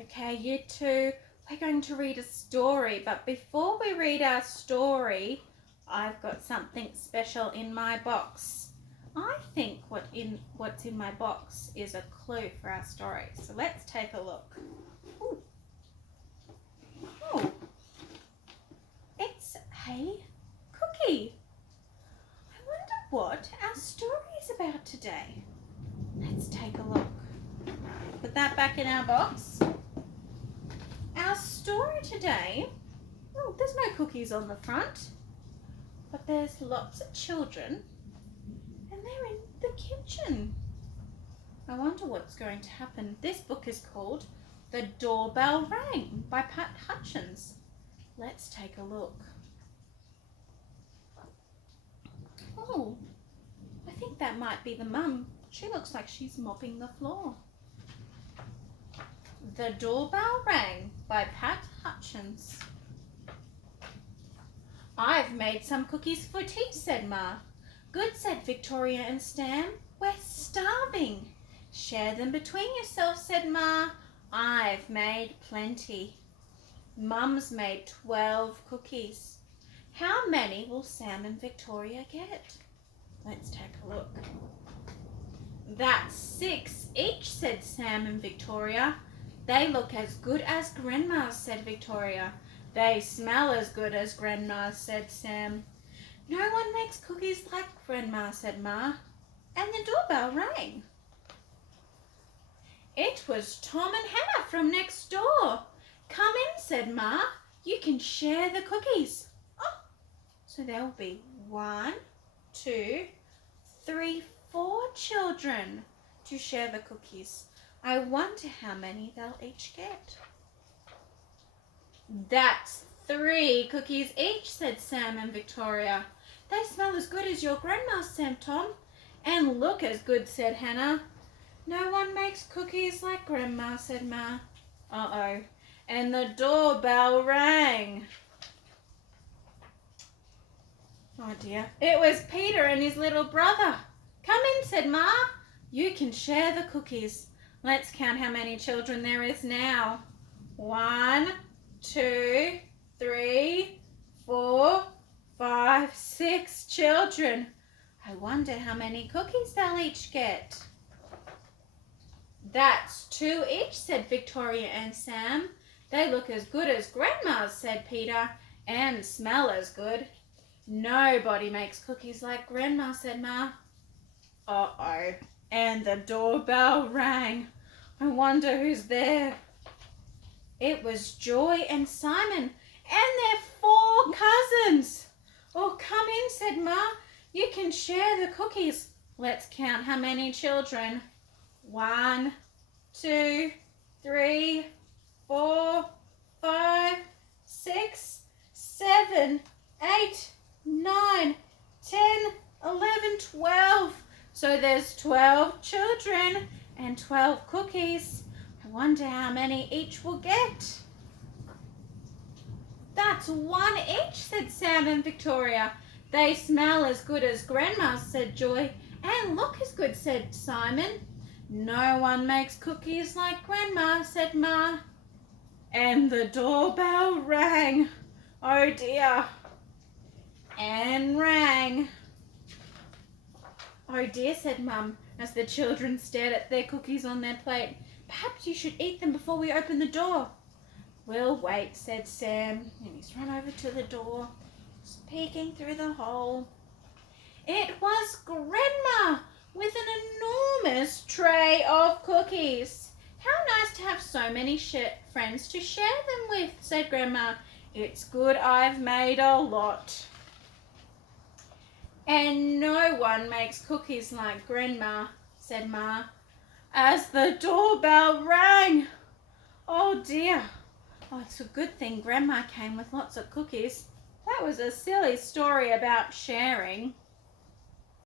Okay, year 2, we're going to read a story, but before we read our story, I've got something special in my box. I think what's in my box is a clue for our story. So let's take a look. Ooh. Oh, it's a cookie. I wonder what our story is about today. Let's take a look. Put that back in our box. Our story today, oh, there's no cookies on the front, but there's lots of children and they're in the kitchen. I wonder what's going to happen. This book is called The Doorbell Rang by Hutchins. Let's take a look. Oh, I think that might be the mum. She looks like she's mopping the floor. The Doorbell Rang by Hutchins. I've made some cookies for tea, said Ma. Good, said Victoria and Sam. We're starving. Share them between yourselves, said Ma. I've made plenty. Mum's made 12 cookies. How many will Sam and Victoria get? Let's take a look. That's 6 each, said Sam and Victoria. They look as good as Grandma's, said Victoria. They smell as good as Grandma's, said Sam. No one makes cookies like Grandma, said Ma. And the doorbell rang. It was Tom and Hannah from next door. Come in, said Ma. You can share the cookies. Oh, so there'll be 1, 2, 3, 4 children to share the cookies. I wonder how many they'll each get. That's 3 cookies each, said Sam and Victoria. They smell as good as your grandma's, said Tom. And look as good, said Hannah. No one makes cookies like Grandma, said Ma. Uh-oh. And the doorbell rang. Oh dear. It was Peter and his little brother. Come in, said Ma. You can share the cookies. Let's count how many children there is now. 1, 2, 3, 4, 5, 6 children. I wonder how many cookies they'll each get. That's 2 each, said Victoria and Sam. They look as good as Grandma's, said Peter, and smell as good. Nobody makes cookies like Grandma, said Ma. Uh-oh. And the doorbell rang. I wonder who's there. It was Joy and Simon and their 4 cousins. Oh, come in, said Ma. You can share the cookies. Let's count how many children. 1, 2, 3, 4, 5, 6, 7, 8, 9, 10, 11, 12. So there's 12 children and 12 cookies. I wonder how many each will get. That's 1 each, said Sam and Victoria. They smell as good as Grandma's, said Joy. And look as good, said Simon. No one makes cookies like Grandma, said Ma. And the doorbell rang. Oh dear. And rang. Oh dear, said Mum, as the children stared at their cookies on their plate. Perhaps you should eat them before we open the door. We'll wait, said Sam, and he's run over to the door, peeking through the hole. It was Grandma with an enormous tray of cookies. How nice to have so many friends to share them with, said Grandma. It's good I've made a lot. And no one makes cookies like Grandma, said Ma, as the doorbell rang. Oh dear. Oh, it's a good thing Grandma came with lots of cookies. That was a silly story about sharing.